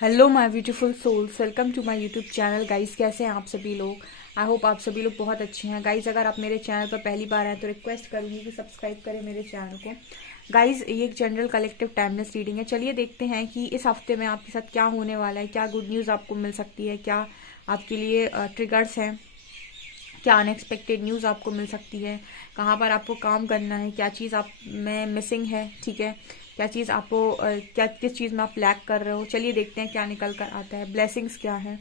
Hello my beautiful souls, welcome to my YouTube channel. Guys, कैसे हैं आप सभी लोग? आई होप आप सभी लोग बहुत अच्छे हैं। गाइस, अगर आप मेरे चैनल पर पहली बार आए तो रिक्वेस्ट करूंगी कि सब्सक्राइब करें मेरे चैनल को। गाइस, ये एक जनरल कलेक्टिव टाइमलेस रीडिंग है। चलिए देखते हैं कि इस हफ्ते में आपके साथ क्या होने वाला है, क्या गुड न्यूज़ आपको मिल सकती है, क्या आपके लिए ट्रिगर्स हैं, क्या अनएक्सपेक्टेड न्यूज़ आपको मिल सकती है, कहाँ पर आपको काम करना है, क्या चीज़ आप में मिसिंग है, ठीक है, क्या चीज़ आपको क्या किस चीज़ में आप लैक कर रहे हो। चलिए देखते हैं क्या निकल कर आता है, ब्लेसिंग्स क्या है।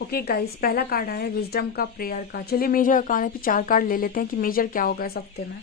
ओके गाइस, पहला कार्ड आया विजडम का, प्रेयर का। चलिए मेजर कार्ड पे 4 कार्ड ले लेते हैं कि मेजर क्या होगा इस हफ्ते में।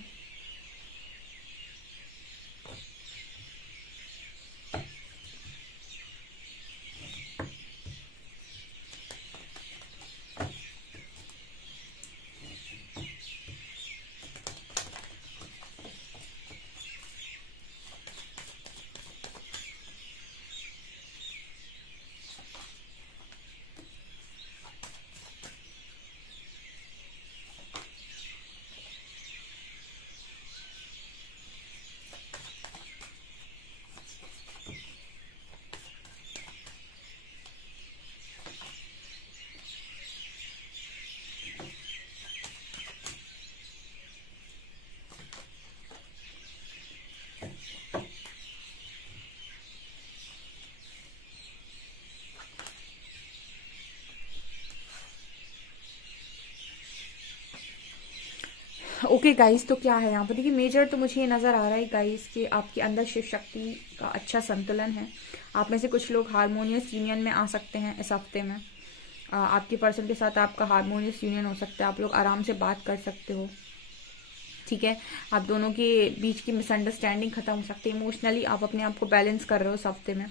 ओके गाइस, तो क्या है यहाँ पर? देखिए, मेजर तो मुझे ये नज़र आ रहा है गाइस कि आपके अंदर शिव शक्ति का अच्छा संतुलन है। आप में से कुछ लोग हारमोनियस यूनियन में आ सकते हैं इस हफ्ते में। आपके पर्सन के साथ आपका हारमोनियस यूनियन हो सकता है, आप लोग आराम से बात कर सकते हो, ठीक है। आप दोनों के बीच की मिसअंडरस्टैंडिंग खत्म हो सकती है। इमोशनली आप अपने आप को बैलेंस कर रहे हो इस हफ्ते में।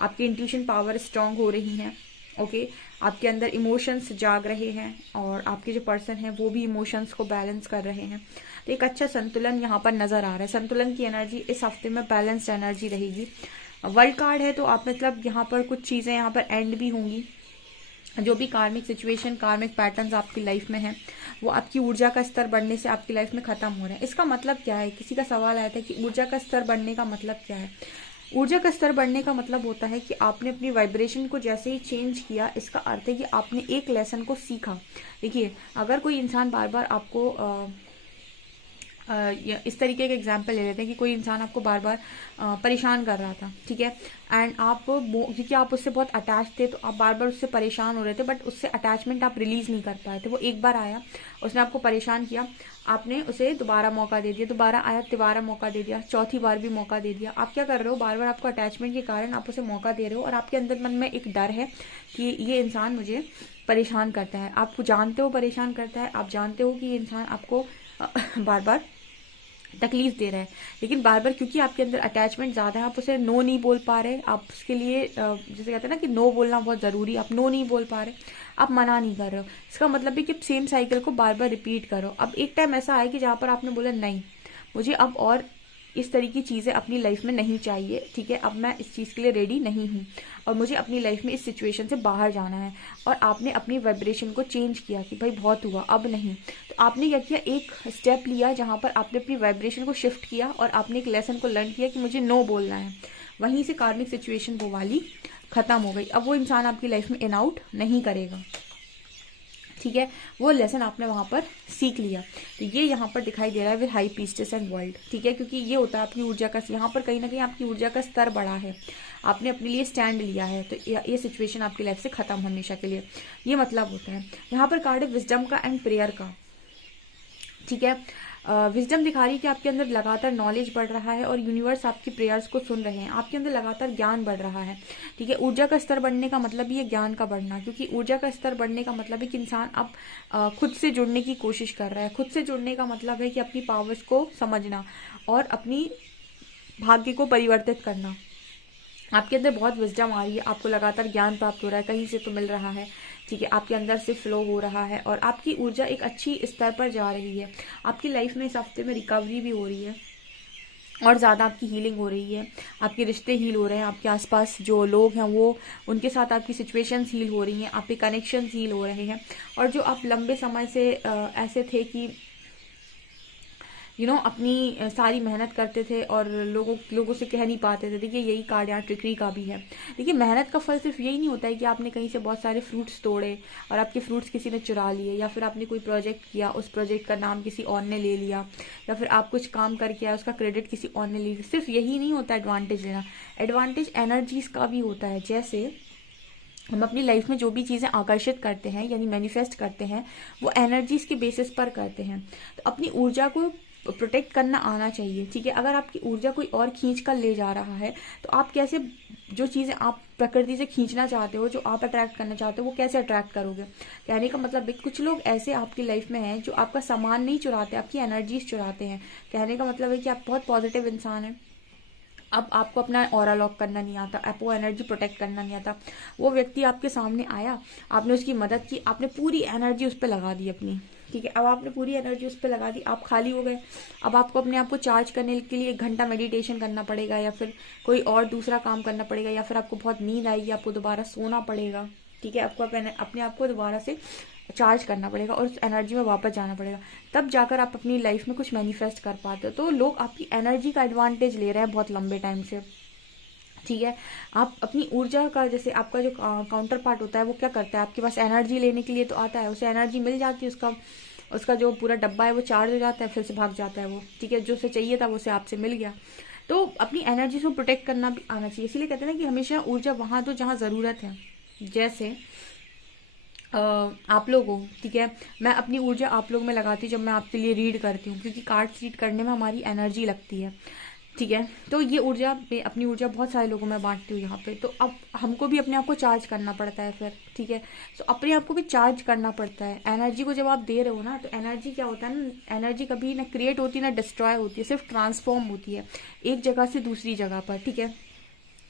आपकी इंट्यूशन पावर स्ट्रांग हो रही है। ओके, आपके अंदर इमोशंस जाग रहे हैं और आपके जो पर्सन है वो भी इमोशंस को बैलेंस कर रहे हैं। तो एक अच्छा संतुलन यहाँ पर नजर आ रहा है। संतुलन की एनर्जी इस हफ्ते में बैलेंस्ड एनर्जी रहेगी। वर्ल्ड कार्ड है तो आप मतलब यहाँ पर कुछ चीजें यहाँ पर एंड भी होंगी। जो भी कार्मिक सिचुएशन, कार्मिक पैटर्न्स आपकी लाइफ में है, वो आपकी ऊर्जा का स्तर बढ़ने से आपकी लाइफ में खत्म हो रहे हैं। इसका मतलब क्या है? किसी का सवाल आया था कि ऊर्जा का स्तर बढ़ने का मतलब क्या है। ऊर्जा का स्तर बढ़ने का मतलब होता है कि आपने अपनी वाइब्रेशन को जैसे ही चेंज किया, इसका अर्थ है कि आपने एक लेसन को सीखा। देखिए, अगर कोई इंसान बार बार आपको इस तरीके का एग्जाम्पल ले लेते हैं कि कोई इंसान आपको बार बार परेशान कर रहा था, ठीक है, एंड आप क्योंकि आप उससे बहुत अटैच थे तो आप बार बार उससे परेशान हो रहे थे, बट उससे अटैचमेंट आप रिलीज नहीं कर पाए थे। वो एक बार आया, उसने आपको परेशान किया, आपने उसे दोबारा मौका दे दिया, दोबारा आया, दोबारा मौका दे दिया, चौथी बार भी मौका दे दिया। आप क्या कर रहे हो? बार बार आपको अटैचमेंट के कारण आप उसे मौका दे रहे हो और आपके अंदर मन में एक डर है कि ये इंसान मुझे परेशान करता है। आप जानते हो परेशान करता है, आप जानते हो कि ये इंसान आपको बार बार तकलीफ दे रहा है, लेकिन बार बार क्योंकि आपके अंदर अटैचमेंट ज़्यादा है, आप उसे नो नहीं बोल पा रहे, आप उसके लिए जैसे कहते हैं ना कि नो बोलना बहुत ज़रूरी, आप नो नहीं बोल पा रहे, आप मना नहीं कर रहे हो, इसका मतलब है कि सेम साइकिल को बार बार रिपीट करो। अब एक टाइम ऐसा आए कि जहाँ पर आपने बोला नहीं, मुझे अब और इस तरह की चीज़ें अपनी लाइफ में नहीं चाहिए, ठीक है, अब मैं इस चीज़ के लिए रेडी नहीं हूँ और मुझे अपनी लाइफ में इस सिचुएशन से बाहर जाना है, और आपने अपनी वाइब्रेशन को चेंज किया कि भाई बहुत हुआ अब नहीं, तो आपने क्या किया, एक स्टेप लिया जहाँ पर आपने अपनी वाइब्रेशन को शिफ्ट किया और आपने एक लेसन को लर्न किया कि मुझे नो बोलना है। वहीं से कार्मिक सिचुएशन वो वाली खत्म हो गई। अब वो इंसान आपकी लाइफ में इन आउट नहीं करेगा, ठीक है, वो लेसन आपने वहां पर सीख लिया। तो ये यहाँ पर दिखाई दे रहा है विद हाई पीस्टेस एंड वर्ल्ड, ठीक है, क्योंकि ये होता है आपकी ऊर्जा का, यहाँ पर कहीं ना कहीं आपकी ऊर्जा का स्तर बढ़ा है, आपने अपने लिए स्टैंड लिया है, तो ये सिचुएशन आपकी लाइफ से खत्म हमेशा के लिए, ये मतलब होता है। यहाँ पर कार्ड है विजडम का एंड प्रेयर का, ठीक है। विजडम दिखा रही है कि आपके अंदर लगातार नॉलेज बढ़ रहा है और यूनिवर्स आपकी प्रेयर्स को सुन रहे हैं, आपके अंदर लगातार ज्ञान बढ़ रहा है, ठीक है। ऊर्जा का स्तर बढ़ने का मतलब ही है ज्ञान का बढ़ना, क्योंकि ऊर्जा का स्तर बढ़ने का मतलब है कि इंसान अब खुद से जुड़ने की कोशिश कर रहा है। खुद से जुड़ने का मतलब है कि अपनी पावर्स को समझना और अपनी भाग्य को परिवर्तित करना। आपके अंदर बहुत विजडम आ रही है, आपको लगातार ज्ञान प्राप्त हो रहा है, कहीं से तो मिल रहा है, ठीक है, आपके अंदर से फ्लो हो रहा है और आपकी ऊर्जा एक अच्छी स्तर पर जा रही है। आपकी लाइफ में इस हफ्ते में रिकवरी भी हो रही है और ज़्यादा आपकी हीलिंग हो रही है, आपके रिश्ते हील हो रहे हैं, आपके आसपास जो लोग हैं वो उनके साथ आपकी सिचुएशंस हील हो रही हैं, आपके कनेक्शंस हील हो रहे हैं, और जो आप लंबे समय से ऐसे थे कि अपनी सारी मेहनत करते थे और लोगों से कह नहीं पाते थे। देखिए यही कार्ड यहाँ ट्रिकरी का भी है। देखिए मेहनत का फल सिर्फ यही नहीं होता है कि आपने कहीं से बहुत सारे फ्रूट्स तोड़े और आपके फ्रूट्स किसी ने चुरा लिए, या फिर आपने कोई प्रोजेक्ट किया, उस प्रोजेक्ट का नाम किसी और ने ले लिया, या फिर आप कुछ काम करके आए, उसका क्रेडिट किसी और ने ले लिया। सिर्फ यही नहीं होता एडवांटेज लेना, एडवांटेज एनर्जीज का भी होता है। जैसे हम अपनी लाइफ में जो भी चीज़ें आकर्षित करते हैं यानी मैनिफेस्ट करते हैं, वो एनर्जीज के बेसिस पर करते हैं। तो अपनी ऊर्जा को प्रोटेक्ट करना आना चाहिए, ठीक है। अगर आपकी ऊर्जा कोई और खींच कर ले जा रहा है, तो आप कैसे जो चीज़ें आप प्रकृति से खींचना चाहते हो, जो आप अट्रैक्ट करना चाहते हो, वो कैसे अट्रैक्ट करोगे। कहने का मतलब कुछ लोग ऐसे आपकी लाइफ में हैं जो आपका सामान नहीं चुराते, आपकी एनर्जीज चुराते हैं। कहने का मतलब है कि आप बहुत पॉजिटिव इंसान हैं, अब आपको अपना ऑरा लॉक करना नहीं आता, आपको एनर्जी प्रोटेक्ट करना नहीं आता। वो व्यक्ति आपके सामने आया, आपने उसकी मदद की, आपने पूरी एनर्जी उस पर लगा दी अपनी, ठीक है। अब आपने पूरी एनर्जी उस पर लगा दी, आप खाली हो गए। अब आपको अपने आप को चार्ज करने के लिए 1 घंटा मेडिटेशन करना पड़ेगा, या फिर कोई और दूसरा काम करना पड़ेगा, या फिर आपको बहुत नींद आएगी, आपको दोबारा सोना पड़ेगा, ठीक है। आपको अपने आप को दोबारा से चार्ज करना पड़ेगा और उस एनर्जी में वापस जाना पड़ेगा, तब जाकर आप अपनी लाइफ में कुछ मैनिफेस्ट कर पाते हो। तो लोग आपकी एनर्जी का एडवांटेज ले रहे हैं बहुत लंबे टाइम से, ठीक है। आप अपनी ऊर्जा का, जैसे आपका जो काउंटर पार्ट होता है वो क्या करता है, आपके पास एनर्जी लेने के लिए तो आता है, उसे एनर्जी मिल जाती है, उसका जो पूरा डब्बा है वो चार्ज हो जाता है, फिर से भाग जाता है वो, ठीक है। जो उसे चाहिए था वो उसे आपसे मिल गया। तो अपनी एनर्जी को प्रोटेक्ट करना भी आना चाहिए। इसीलिए कहते हैं ना कि हमेशा ऊर्जा वहां दो जहाँ जरूरत है। जैसे आप लोग हो, ठीक है, मैं अपनी ऊर्जा आप लोग में लगाती हूँ जब मैं आपके लिए रीड करती हूँ, क्योंकि कार्ड्स रीड करने में हमारी एनर्जी लगती है, ठीक है। तो ये ऊर्जा, अपनी ऊर्जा बहुत सारे लोगों में बांटती हूँ यहाँ पे। तो अब हमको भी अपने आप को चार्ज करना पड़ता है फिर, ठीक है। तो अपने आप को भी चार्ज करना पड़ता है। एनर्जी को जब आप दे रहे हो ना, तो एनर्जी क्या होता है ना, एनर्जी कभी ना क्रिएट होती है ना डिस्ट्रॉय होती है, सिर्फ ट्रांसफॉर्म होती है एक जगह से दूसरी जगह पर, ठीक है,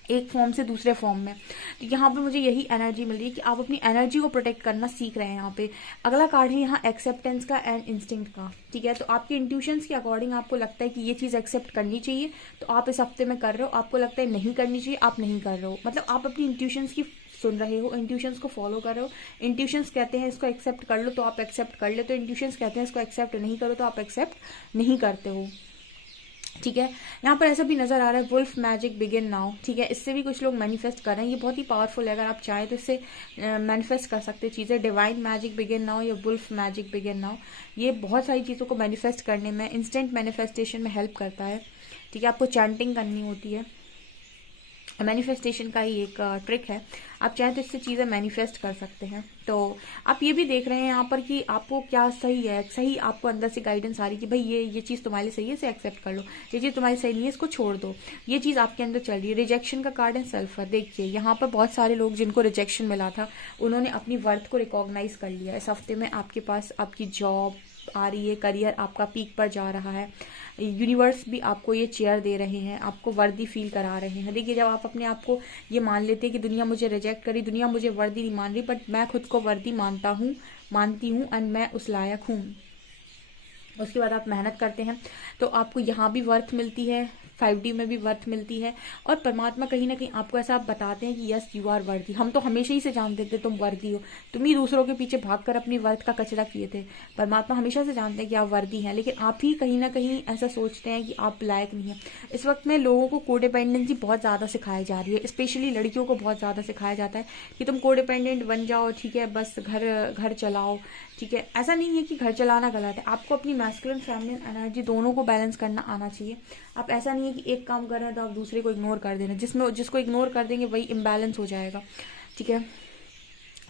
एक फॉर्म से दूसरे फॉर्म में। तो यहाँ पे मुझे यही एनर्जी मिल रही है कि आप अपनी एनर्जी को प्रोटेक्ट करना सीख रहे हैं। यहाँ पे अगला कार्ड है यहाँ एक्सेप्टेंस का एंड इंस्टिंक्ट का, ठीक है। तो आपके इंट्यूशंस के अकॉर्डिंग आपको लगता है कि ये चीज़ एक्सेप्ट करनी चाहिए, तो आप इस हफ्ते में कर रहे हो। आपको लगता है नहीं करनी चाहिए, आप नहीं कर रहे हो। मतलब आप अपनी इंट्यूशंस की सुन रहे हो, इंट्यूशंस को फॉलो कर रहे हो। इंट्यूशंस कहते हैं इसको एक्सेप्ट कर लो, तो आप एक्सेप्ट कर ले, तो इंट्यूशंस कहते हैं इसको एक्सेप्ट नहीं करो, तो आप एक्सेप्ट नहीं करते हो, ठीक है। यहाँ पर ऐसा भी नजर आ रहा है वुल्फ मैजिक बिगिन नाउ, ठीक है। इससे भी कुछ लोग मैनिफेस्ट कर रहे हैं, ये बहुत ही पावरफुल है। अगर आप चाहें तो इससे मैनिफेस्ट कर सकते हैं चीज़ें। डिवाइन मैजिक बिगिन नाउ या वुल्फ मैजिक बिगिन नाउ, ये बहुत सारी चीज़ों को मैनिफेस्ट करने में, इंस्टेंट मैनिफेस्टेशन में हेल्प करता है, ठीक है। आपको चैंटिंग करनी होती है, मैनिफेस्टेशन का ही एक ट्रिक है। आप चाहें तो इससे चीज़ें मैनिफेस्ट कर सकते हैं। तो आप ये भी देख रहे हैं यहाँ पर कि आपको क्या सही है, सही आपको अंदर से गाइडेंस आ रही है कि भाई ये चीज़ तुम्हारे लिए सही है, इसे एक्सेप्ट कर लो, ये चीज़ तुम्हारी सही नहीं है, इसको छोड़ दो, ये चीज़ आपके अंदर चल रही है। रिजेक्शन का कार्ड है सल्फर। देखिए यहाँ पर बहुत सारे लोग जिनको रिजेक्शन मिला था, उन्होंने अपनी वर्थ को रिकॉग्नाइज कर लिया। इस हफ्ते में आपके पास आपकी जॉब, आ रही है, करियर आपका पीक पर जा रहा है, यूनिवर्स भी आपको ये चेयर दे रहे हैं, आपको वर्दी फील करा रहे हैं। देखिए, जब आप अपने आप को ये मान लेते हैं कि दुनिया मुझे रिजेक्ट करी, दुनिया मुझे वर्दी नहीं मान रही, बट मैं खुद को वर्दी मानती हूँ एंड मैं उस लायक हूँ, उसके बाद आप मेहनत करते हैं तो आपको यहाँ भी वर्थ मिलती है, 5D में भी वर्थ मिलती है, और परमात्मा कहीं ना कहीं आपको ऐसा आप बताते हैं कि यस यू आर वर्दी। हम तो हमेशा ही से जानते थे तुम वर्दी हो, तुम ही दूसरों के पीछे भागकर अपनी वर्थ का कचरा किए थे। परमात्मा हमेशा से जानते हैं कि आप वर्दी हैं, लेकिन आप ही कहीं ना कहीं ऐसा सोचते हैं कि आप लायक नहीं हैं। इस वक्त में लोगों को कोडिपेंडेंसी बहुत ज़्यादा सिखाई जा रही है, स्पेशली लड़कियों को बहुत ज़्यादा सिखाया जाता है कि तुम कोडिपेंडेंट बन जाओ, ठीक है, बस घर चलाओ, ठीक है। ऐसा नहीं है कि घर चलाना गलत है, आपको अपनी मैस्कुलिन फेमिनिन एनर्जी दोनों को बैलेंस करना आना चाहिए। आप ऐसा नहीं है कि एक काम कर रहे हैं तो आप दूसरे को इग्नोर कर देना, जिसको इग्नोर कर देंगे वही इम्बैलेंस हो जाएगा, ठीक है।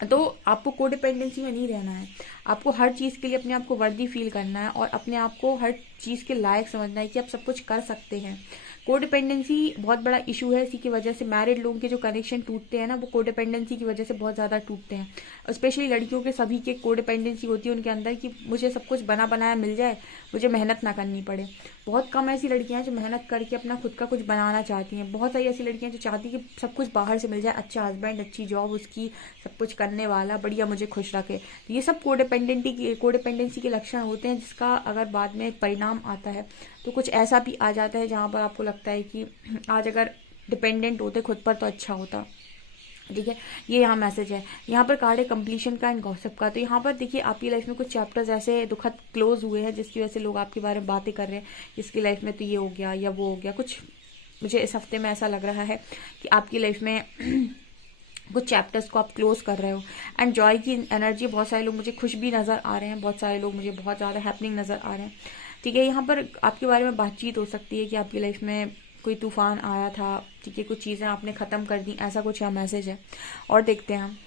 तो आपको कोडिपेंडेंसी में नहीं रहना है, आपको हर चीज़ के लिए अपने आप को वर्दी फील करना है और अपने आप को हर चीज़ के लायक समझना है कि आप सब कुछ कर सकते हैं। कोडिपेंडेंसी बहुत बड़ा इशू है, इसी की वजह से मैरिड लोगों के जो कनेक्शन टूटते हैं ना, वो कोडिपेंडेंसी की वजह से बहुत ज़्यादा टूटते हैं। स्पेशली लड़कियों के सभी के कोडिपेंडेंसी होती है उनके अंदर कि मुझे सब कुछ बना बनाया मिल जाए, मुझे मेहनत ना करनी पड़े। बहुत कम ऐसी लड़कियां हैं जो मेहनत करके अपना खुद का कुछ बनाना चाहती हैं, बहुत सारी ऐसी लड़कियां जो चाहती हैं कि सब कुछ बाहर से मिल जाए, अच्छा हस्बैंड, अच्छी जॉब, उसकी सब कुछ करने वाला, बढ़िया मुझे खुश रखे। तो ये सब कोडिपेंडेंसी के लक्षण होते हैं, जिसका अगर बाद में परिणाम आता है तो कुछ ऐसा भी आ जाता है जहाँ पर आपको लगता है कि आज अगर डिपेंडेंट होते खुद पर तो अच्छा होता, ठीक है। ये यहाँ मैसेज है, यहाँ पर कार्ड है कंप्लीशन का एंड गॉसिप का। तो यहाँ पर देखिए आपकी लाइफ में कुछ चैप्टर्स ऐसे दुखद क्लोज हुए हैं जिसकी वजह से लोग आपके बारे में बातें कर रहे हैं, इसकी लाइफ में तो ये हो गया या वो हो गया। कुछ मुझे इस हफ्ते में ऐसा लग रहा है कि आपकी लाइफ में कुछ चैप्टर्स को आप क्लोज कर रहे हो। एंड जॉय की एनर्जी, बहुत सारे लोग मुझे खुश भी नजर आ रहे हैं, बहुत सारे लोग मुझे बहुत ज़्यादा हैपनिंग नजर आ रहे हैं, ठीक है। यहाँ पर आपके बारे में बातचीत हो सकती है कि आपकी लाइफ में कोई तूफान आया था, ठीक है, कुछ चीज़ें आपने ख़त्म कर दी, ऐसा कुछ यहाँ मैसेज है। और देखते हैं हम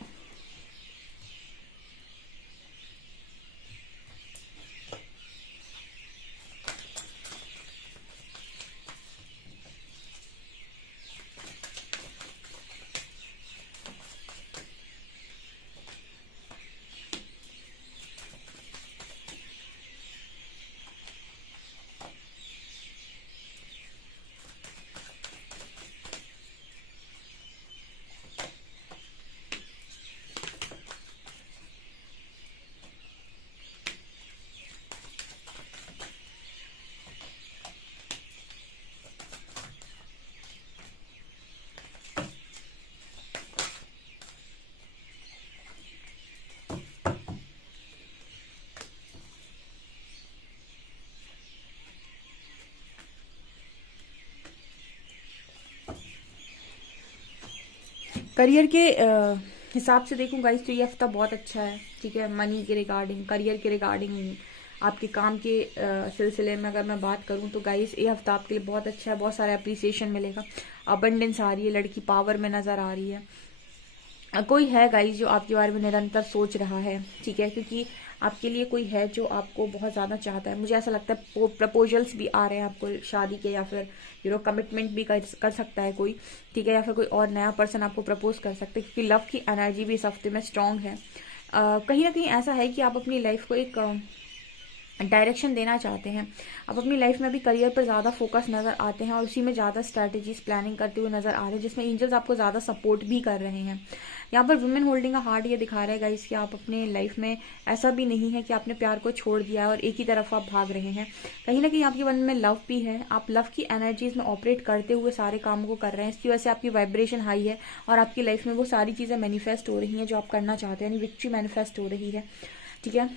करियर के हिसाब से देखूँ गाइस तो ये हफ्ता बहुत अच्छा है, ठीक है। मनी के रिगार्डिंग, करियर के रिगार्डिंग, आपके काम के सिलसिले में अगर मैं बात करूं तो गाइस ये हफ्ता आपके लिए बहुत अच्छा है, बहुत सारा अप्रिसिएशन मिलेगा, अबंडेंस आ रही है, लड़की पावर में नजर आ रही है। कोई है गाइस जो आपके बारे में निरंतर सोच रहा है, ठीक है, क्योंकि आपके लिए कोई है जो आपको बहुत ज़्यादा चाहता है। मुझे ऐसा लगता है प्रपोजल्स भी आ रहे हैं आपको शादी के, या फिर कमिटमेंट भी कर सकता है कोई, ठीक है, या फिर कोई और नया पर्सन आपको प्रपोज कर सकते हैं, क्योंकि लव की एनर्जी भी इस हफ्ते में स्ट्रांग है। कहीं ना कहीं ऐसा है कि आप अपनी लाइफ को एक डायरेक्शन देना चाहते हैं, आप अपनी लाइफ में अभी करियर पर ज़्यादा फोकस नज़र आते हैं और उसी में ज़्यादा स्ट्रैटेजीज प्लानिंग करते हुए नज़र आ रहे हैं, जिसमें एंजल्स आपको ज़्यादा सपोर्ट भी कर रहे हैं। यहाँ पर वुमेन होल्डिंग अ हार्ट ये दिखा रहा है गाइस कि आप अपने लाइफ में ऐसा भी नहीं है कि आपने प्यार को छोड़ दिया है और एक ही तरफ आप भाग रहे हैं, कहीं ना कहीं आपके मन में लव भी है, आप लव की एनर्जीज में ऑपरेट करते हुए सारे कामों को कर रहे हैं। इसकी वजह से आपकी वाइब्रेशन हाई है और आपकी लाइफ में वो सारी चीज़ें मैनिफेस्ट हो रही हैं जो आप करना चाहते हैं, यानी विक्ट्री मैनिफेस्ट हो रही है, ठीक है,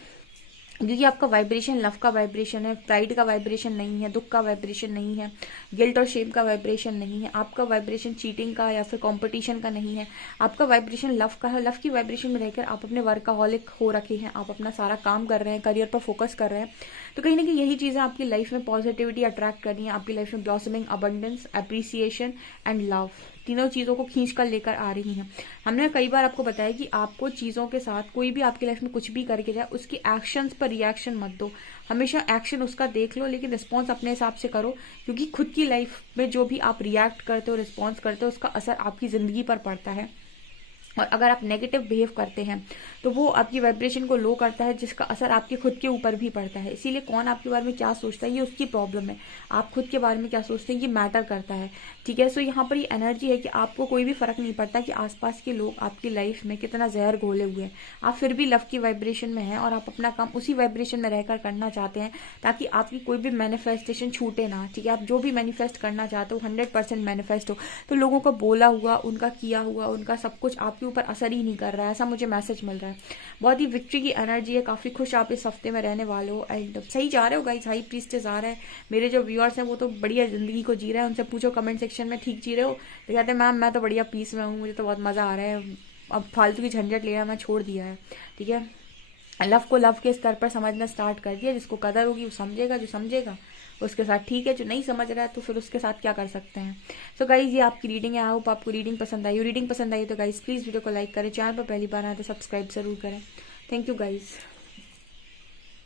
क्योंकि आपका वाइब्रेशन लव का वाइब्रेशन है, प्राइड का वाइब्रेशन नहीं है, दुख का वाइब्रेशन नहीं है, गिल्ट और शेम का वाइब्रेशन नहीं है, आपका वाइब्रेशन चीटिंग का या फिर कंपटीशन का नहीं है, आपका वाइब्रेशन लव का है। लव की वाइब्रेशन में रहकर आप अपने वर्कaholic हो रखे हैं, आप अपना सारा काम कर रहे हैं, करियर पर फोकस कर रहे हैं, तो कहीं ना कहीं यही चीज़ें आपकी लाइफ में पॉजिटिविटी अट्रैक्ट कर रही हैं, आपकी लाइफ में blossoming, abundance, appreciation and love, तीनों चीज़ों को खींच कर लेकर आ रही हैं। हमने कई बार आपको बताया कि आपको चीज़ों के साथ कोई भी आपकी लाइफ में कुछ भी करके जाए उसकी एक्शंस पर रिएक्शन मत दो, हमेशा एक्शन उसका देख लो लेकिन रिस्पॉन्स अपने हिसाब से करो, क्योंकि खुद की लाइफ में जो भी आप रिएक्ट करते हो, रिस्पॉन्स करते हो, उसका असर आपकी ज़िंदगी पर पड़ता है। और अगर आप नेगेटिव बिहेव करते हैं तो वो आपकी वाइब्रेशन को लो करता है, जिसका असर आपके खुद के ऊपर भी पड़ता है। इसीलिए कौन आपके बारे में क्या सोचता है ये उसकी प्रॉब्लम है, आप खुद के बारे में क्या सोचते हैं ये मैटर करता है। ठीक है, सो यहाँ पर ये एनर्जी है कि आपको कोई भी फर्क नहीं पड़ता कि आसपास के लोग आपकी लाइफ में कितना जहर घोले हुए हैं, आप फिर भी लव की वाइब्रेशन में हैं और आप अपना काम उसी वाइब्रेशन में रहकर करना चाहते हैं, ताकि आपकी कोई भी मैनिफेस्टेशन छूटे ना। ठीक है, आप जो भी मैनिफेस्ट करना चाहते हो 100% मैनिफेस्ट हो। तो लोगों का बोला हुआ, उनका किया हुआ, उनका सब कुछ आपके ऊपर असर ही नहीं कर रहा है, ऐसा मुझे मैसेज मिल रहा है। बहुत ही विक्ट्री की एनर्जी है, काफी खुश आप इस हफ्ते में रहने वाले हो एंड सही जा रहे हो गाइस। हाई प्रीस्टेस आ रहा है, मेरे जो व्यूअर्स हैं वो तो बढ़िया जिंदगी को जी रहे हैं, उनसे पूछो कमेंट सेक्शन में ठीक जी रहे हो, तो कहते हैं मैम मैं तो बढ़िया पीस में हूँ, मुझे तो बहुत मजा आ रहा है, अब फालतू की झंझट लेना मैं छोड़ दिया है। ठीक है, लव को लव के स्तर पर समझना स्टार्ट कर दिया, जिसको कदर होगी वो समझेगा, जो समझेगा उसके साथ ठीक है, जो नहीं समझ रहा है तो फिर उसके साथ क्या कर सकते हैं। सो गाइज ये आपकी रीडिंग है, आई होप आपको रीडिंग पसंद आई हो। रीडिंग पसंद आई तो गाइज प्लीज वीडियो को लाइक करें, चैनल पर पहली बार आए तो सब्सक्राइब जरूर करें। Thank you guys.